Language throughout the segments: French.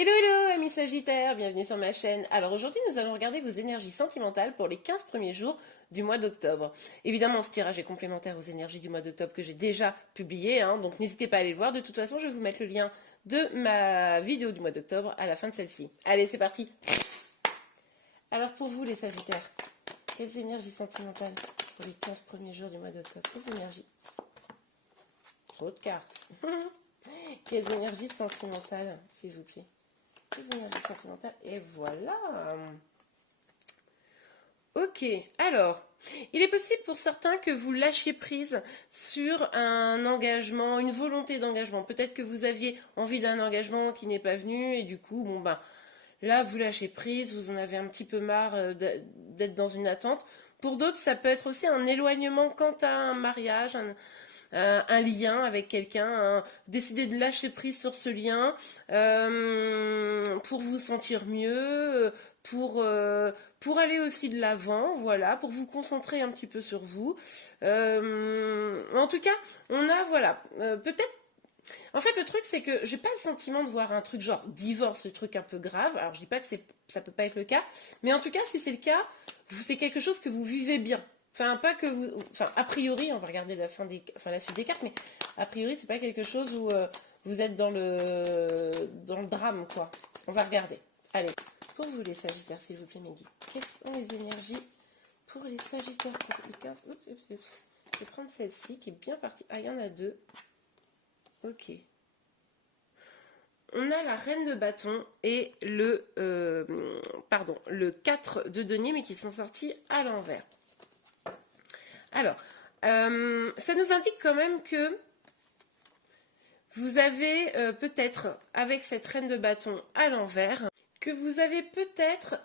Hello hello amis Sagittaires, bienvenue sur ma chaîne. Alors aujourd'hui nous allons regarder vos énergies sentimentales pour les 15 premiers jours du mois d'octobre. Évidemment ce tirage est complémentaire aux énergies du mois d'octobre que j'ai déjà publié, donc n'hésitez pas à aller le voir. De toute façon je vais vous mettre le lien de ma vidéo du mois d'octobre à la fin de celle-ci. Allez c'est parti. Alors pour vous les Sagittaires, quelles énergies sentimentales pour les 15 premiers jours du mois d'octobre? Quelles énergies? Trop de cartes. Quelles énergies sentimentales s'il vous plaît? Les énergies sentimentales, et voilà. Ok, alors, il est possible pour certains que vous lâchiez prise sur un engagement, une volonté d'engagement. Peut-être que vous aviez envie d'un engagement qui n'est pas venu, et du coup, bon ben, là, vous lâchez prise, vous en avez un petit peu marre d'être dans une attente. Pour d'autres, ça peut être aussi un éloignement quant à un mariage, un lien avec quelqu'un, décider de lâcher prise sur ce lien pour vous sentir mieux, pour aller aussi de l'avant, voilà, pour vous concentrer un petit peu sur vous. En tout cas, on a, voilà, peut-être. En fait, le truc, c'est que j'ai pas le sentiment de voir un truc genre divorce, le truc un peu grave. Alors, je dis pas que ça peut pas être le cas, mais en tout cas, si c'est le cas, c'est quelque chose que vous vivez bien. Enfin, pas que vous. Enfin, a priori, on va regarder la suite des cartes, mais a priori, c'est pas quelque chose où vous êtes dans le drame, quoi. On va regarder. Allez, pour vous, les Sagittaires, s'il vous plaît, mes guides, quelles sont les énergies pour les Sagittaires pour le 15. Oups. Je vais prendre celle-ci qui est bien partie. Ah, il y en a deux. Ok. On a la reine de bâton et le 4 de denier, mais qui sont sortis à l'envers. Alors, ça nous indique quand même que vous avez peut-être, avec cette reine de bâton à l'envers, que vous avez peut-être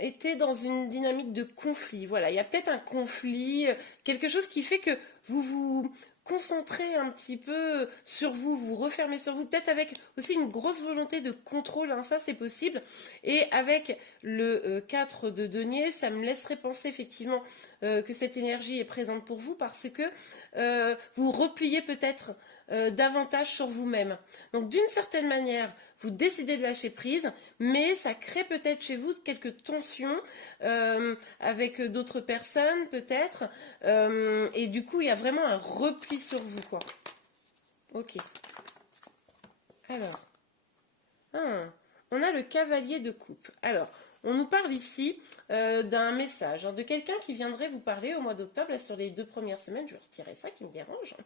été dans une dynamique de conflit. Voilà, il y a peut-être un conflit, quelque chose qui fait que vous vous concentrez un petit peu sur vous, vous refermez sur vous, peut-être avec aussi une grosse volonté de contrôle, ça c'est possible. Et avec le 4 de denier, ça me laisserait penser effectivement que cette énergie est présente pour vous parce que vous repliez peut-être davantage sur vous-même. Donc d'une certaine manière, vous décidez de lâcher prise, mais ça crée peut-être chez vous quelques tensions avec d'autres personnes, peut-être. Et du coup, il y a vraiment un repli sur vous, quoi. Ok. Alors. On a le cavalier de coupe. Alors, on nous parle ici d'un message, de quelqu'un qui viendrait vous parler au mois d'octobre, là, sur les 2 premières semaines. Je vais retirer ça qui me dérange.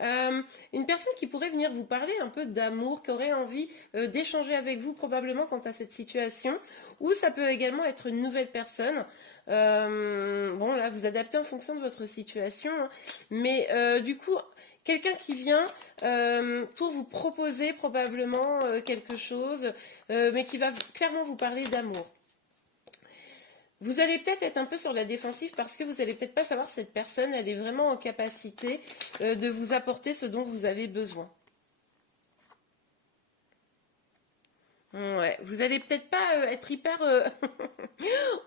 Une personne qui pourrait venir vous parler un peu d'amour, qui aurait envie d'échanger avec vous probablement quant à cette situation, ou ça peut également être une nouvelle personne. Bon là vous adaptez en fonction de votre situation, mais du coup quelqu'un qui vient pour vous proposer probablement quelque chose, mais qui va clairement vous parler d'amour. Vous allez peut-être être un peu sur la défensive parce que vous n'allez peut-être pas savoir si cette personne, elle est vraiment en capacité de vous apporter ce dont vous avez besoin. Ouais, vous allez peut-être pas être hyper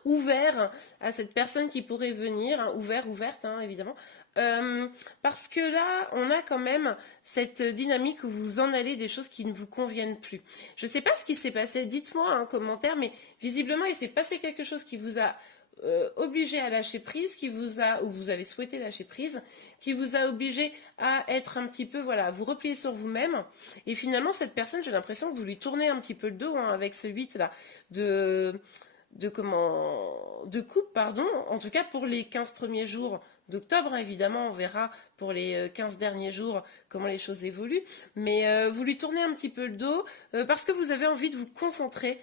ouvert à cette personne qui pourrait venir, ouverte, évidemment, parce que là, on a quand même cette dynamique où vous en allez des choses qui ne vous conviennent plus. Je ne sais pas ce qui s'est passé, dites-moi en commentaire, mais visiblement, il s'est passé quelque chose qui vous a obligé à lâcher prise, ou vous avez souhaité lâcher prise, qui vous a obligé à être un petit peu, voilà, vous replier sur vous-même. Et finalement, cette personne, j'ai l'impression que vous lui tournez un petit peu le dos avec ce 8 là de coupe, pardon. En tout cas, pour les 15 premiers jours d'octobre, évidemment, on verra pour les 15 derniers jours comment les choses évoluent. Mais vous lui tournez un petit peu le dos parce que vous avez envie de vous concentrer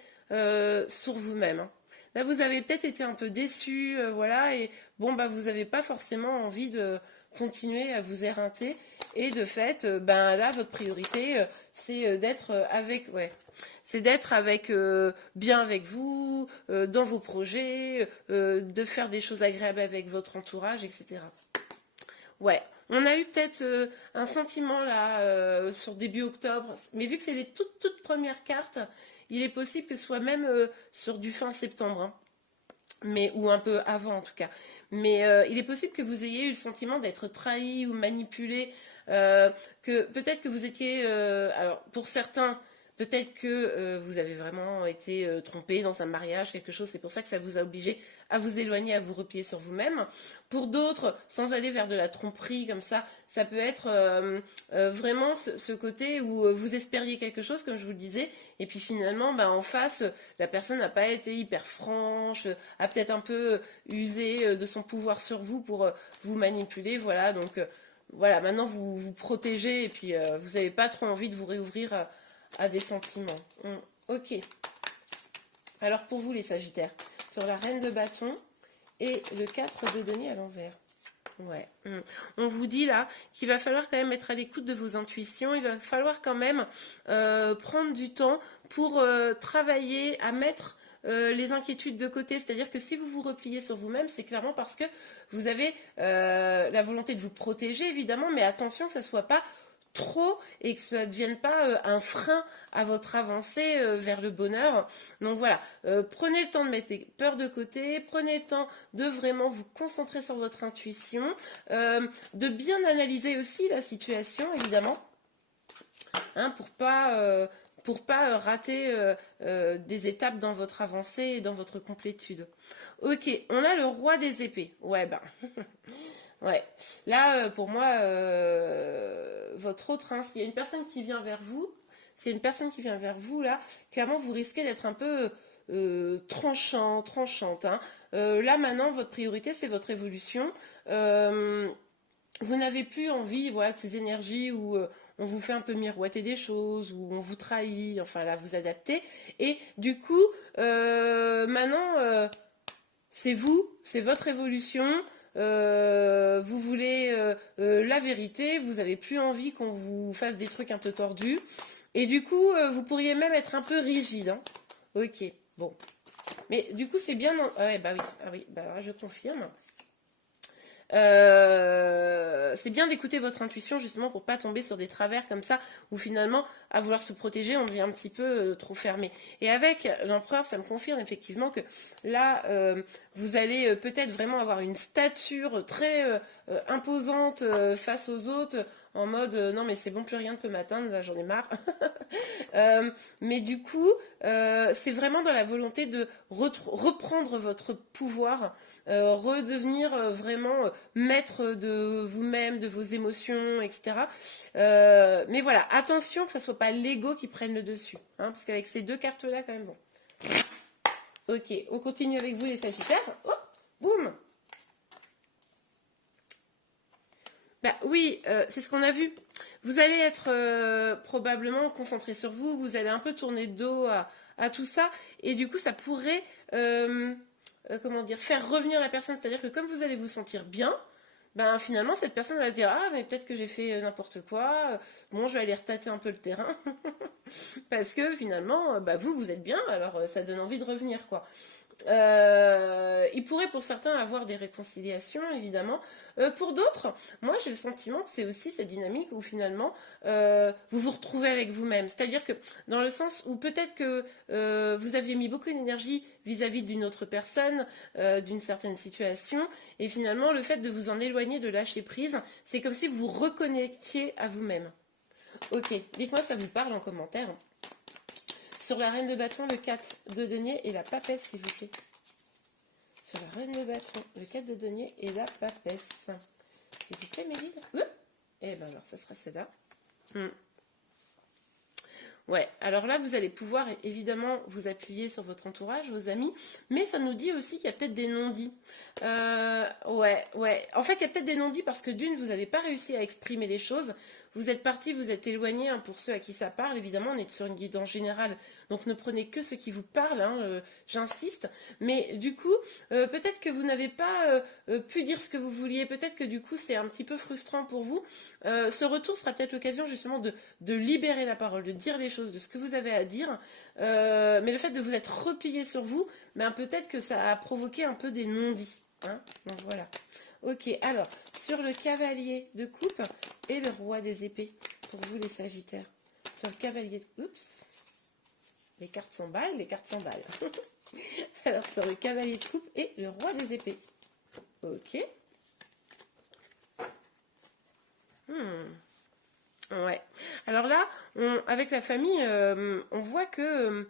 sur vous-même. Là, vous avez peut-être été un peu déçu, voilà, et bon, vous n'avez pas forcément envie de continuer à vous éreinter. Et de fait, là, votre priorité, c'est d'être bien avec vous, dans vos projets, de faire des choses agréables avec votre entourage, etc. Ouais, on a eu peut-être un sentiment là sur début octobre, mais vu que c'est les toutes premières cartes, il est possible que ce soit même sur du fin septembre, ou un peu avant en tout cas. Mais il est possible que vous ayez eu le sentiment d'être trahi ou manipulé, que peut-être que vous étiez, alors pour certains, Peut-être que vous avez vraiment été trompé dans un mariage, quelque chose, c'est pour ça que ça vous a obligé à vous éloigner, à vous replier sur vous-même. Pour d'autres, sans aller vers de la tromperie comme ça peut être vraiment ce côté où vous espériez quelque chose, comme je vous le disais, et puis finalement, en face, la personne n'a pas été hyper franche, a peut-être un peu usé de son pouvoir sur vous pour vous manipuler, voilà, donc voilà, maintenant vous vous protégez et puis vous n'avez pas trop envie de vous réouvrir à des sentiments. Ok. Alors pour vous les Sagittaires, sur la reine de bâton et le 4 de denier à l'envers. Ouais. On vous dit là qu'il va falloir quand même être à l'écoute de vos intuitions. Il va falloir quand même prendre du temps pour travailler à mettre les inquiétudes de côté. C'est-à-dire que si vous vous repliez sur vous-même, c'est clairement parce que vous avez la volonté de vous protéger, évidemment, mais attention que ça ne soit pas trop et que ça ne devienne pas un frein à votre avancée vers le bonheur. Donc voilà, prenez le temps de mettre les peurs de côté, prenez le temps de vraiment vous concentrer sur votre intuition, de bien analyser aussi la situation, évidemment, hein, pour pas rater des étapes dans votre avancée et dans votre complétude. Ok, on a le roi des épées. Ouais, ouais, là, pour moi, votre autre, hein, s'il y a une personne qui vient vers vous, là, clairement, vous risquez d'être un peu tranchante. Hein. Là, maintenant, votre priorité, c'est votre évolution. Vous n'avez plus envie, voilà, de ces énergies où on vous fait un peu miroiter des choses, où on vous trahit, enfin, là, vous adaptez. Et du coup, maintenant, c'est vous, c'est votre évolution. Vous voulez la vérité, vous n'avez plus envie qu'on vous fasse des trucs un peu tordus. Et du coup, vous pourriez même être un peu rigide. Hein. Ok, bon. Mais du coup, c'est bien... Ah ouais, oui, ah oui, je confirme. C'est bien d'écouter votre intuition justement pour pas tomber sur des travers comme ça où finalement à vouloir se protéger on devient un petit peu trop fermé. Et avec l'empereur ça me confirme effectivement que là vous allez peut-être vraiment avoir une stature très imposante face aux autres en mode non mais c'est bon plus rien ne peut m'atteindre, là j'en ai marre. Mais du coup c'est vraiment dans la volonté de reprendre votre pouvoir, redevenir vraiment maître de vous-même, de vos émotions, etc. Mais voilà, attention que ça ne soit pas l'ego qui prenne le dessus, hein, parce qu'avec ces deux cartes-là, quand même, bon. Ok, on continue avec vous les Sagittaires. Oh, boum. Oui, c'est ce qu'on a vu. Vous allez être probablement concentré sur vous, vous allez un peu tourner de dos à tout ça, et du coup, ça pourrait, comment dire, faire revenir la personne. C'est-à-dire que comme vous allez vous sentir bien, finalement, cette personne va se dire « Ah, mais peut-être que j'ai fait n'importe quoi. Bon, je vais aller retâter un peu le terrain. » Parce que finalement, vous êtes bien, alors ça donne envie de revenir, quoi. Il pourrait pour certains avoir des réconciliations, évidemment. Pour d'autres, moi j'ai le sentiment que c'est aussi cette dynamique où finalement vous vous retrouvez avec vous-même. C'est-à-dire que dans le sens où peut-être que vous aviez mis beaucoup d'énergie vis-à-vis d'une autre personne, d'une certaine situation, et finalement le fait de vous en éloigner, de lâcher prise, c'est comme si vous vous reconnectiez à vous-même. Ok, dites-moi ça vous parle en commentaire. Sur la reine de bâton, le 4 de denier et la papesse, s'il vous plaît. Sur la reine de bâton, le 4 de denier et la papesse. S'il vous plaît, Mélide. Et alors, ça sera celle-là. Ouais, alors là, vous allez pouvoir évidemment vous appuyer sur votre entourage, vos amis, mais ça nous dit aussi qu'il y a peut-être des non-dits. Ouais. En fait, il y a peut-être des non-dits parce que d'une, vous n'avez pas réussi à exprimer les choses. Vous êtes parti, vous êtes éloigné, hein, pour ceux à qui ça parle. Évidemment, on est sur une guidance générale, donc ne prenez que ce qui vous parle, hein, j'insiste. Mais du coup, peut-être que vous n'avez pas pu dire ce que vous vouliez. Peut-être que du coup, c'est un petit peu frustrant pour vous. Ce retour sera peut-être l'occasion justement de libérer la parole, de dire les choses, de ce que vous avez à dire. Mais le fait de vous être replié sur vous, peut-être que ça a provoqué un peu des non-dits. Hein, donc voilà. Ok, alors, sur le cavalier de coupe et le roi des épées, pour vous les Sagittaires. Sur le cavalier de... Oups. Les cartes s'emballent, les cartes s'emballent. Alors, sur le cavalier de coupe et le roi des épées. Ok. Ouais. Alors là, avec la famille, on voit que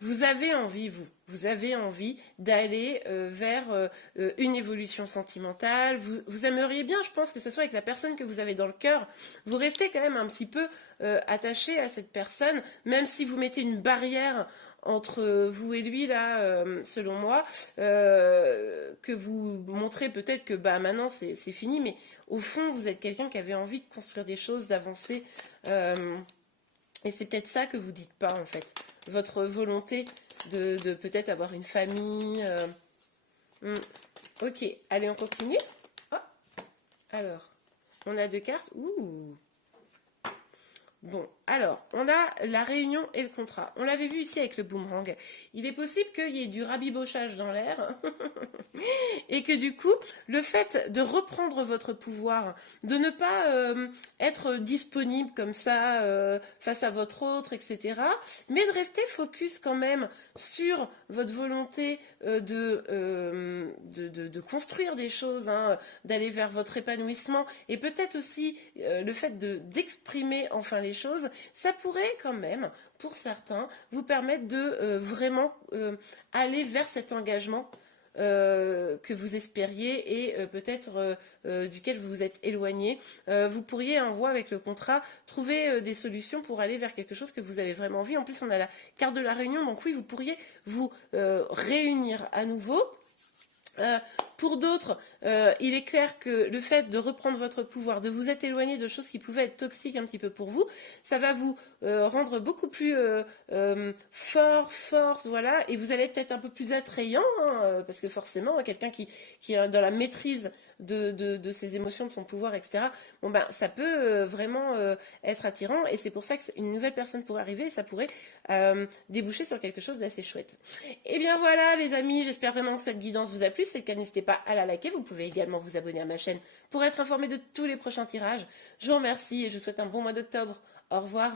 vous avez envie, vous avez envie d'aller vers une évolution sentimentale. Vous aimeriez bien, je pense, que ce soit avec la personne que vous avez dans le cœur. Vous restez quand même un petit peu attaché à cette personne, même si vous mettez une barrière entre vous et lui, là, selon moi, que vous montrez peut-être que bah, maintenant c'est fini, mais au fond, vous êtes quelqu'un qui avait envie de construire des choses, d'avancer. Et c'est peut-être ça que vous dites pas, en fait. Votre volonté de peut-être avoir une famille. Ok, allez, on continue. Oh, alors, on a deux cartes. Ouh. Bon, alors, on a la réunion et le contrat. On l'avait vu ici avec le boomerang. Il est possible qu'il y ait du rabibochage dans l'air et que du coup, le fait de reprendre votre pouvoir, de ne pas être disponible comme ça face à votre autre, etc., mais de rester focus quand même sur votre volonté de construire des choses, hein, d'aller vers votre épanouissement et peut-être aussi le fait d'exprimer enfin les choses, ça pourrait quand même, pour certains, vous permettre de vraiment aller vers cet engagement que vous espériez et peut-être duquel vous vous êtes éloigné. Vous pourriez, en voie avec le contrat, trouver des solutions pour aller vers quelque chose que vous avez vraiment envie. En plus, on a la carte de la réunion, donc oui, vous pourriez vous réunir à nouveau. Pour d'autres, il est clair que le fait de reprendre votre pouvoir, de vous être éloigné de choses qui pouvaient être toxiques un petit peu pour vous, ça va vous rendre beaucoup plus fort, voilà, et vous allez peut-être un peu plus attrayant, hein, parce que forcément, quelqu'un qui est dans la maîtrise de ses émotions, de son pouvoir, etc., bon ben, ça peut vraiment être attirant, et c'est pour ça qu'une nouvelle personne pourrait arriver, et ça pourrait déboucher sur quelque chose d'assez chouette. Et bien voilà, les amis, j'espère vraiment que cette guidance vous a plu. Si c'est le cas, n'hésitez pas à la liker. Vous pouvez également vous abonner à ma chaîne pour être informé de tous les prochains tirages. Je vous remercie et je vous souhaite un bon mois d'octobre. Au revoir.